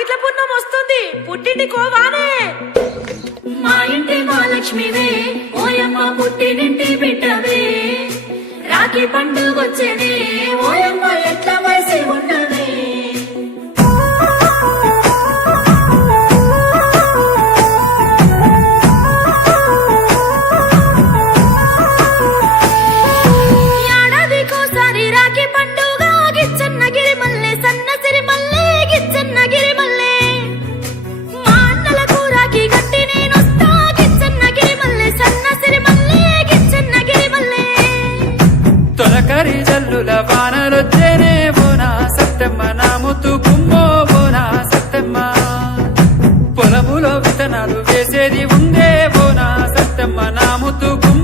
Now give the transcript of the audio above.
పుణ్యం వస్తుంది. పుట్టింటి కోవానే మా ఇంటి మహాలక్ష్మివే ఓయమ్మ పుట్టినింటి బిడ్డవే. రాఖీ పండుగొచ్చేనే ఓయమ్మ కరి జల్లుల వానలొచ్చేనే బోనా సత్తమ్మ నా ముత్తు కుమ్మో బోనా సత్తమ్మ పొలములో విత్తనాలు వేసేది ఉందే బోనా సత్తమ్మ నా ముత్తు కుమ్మ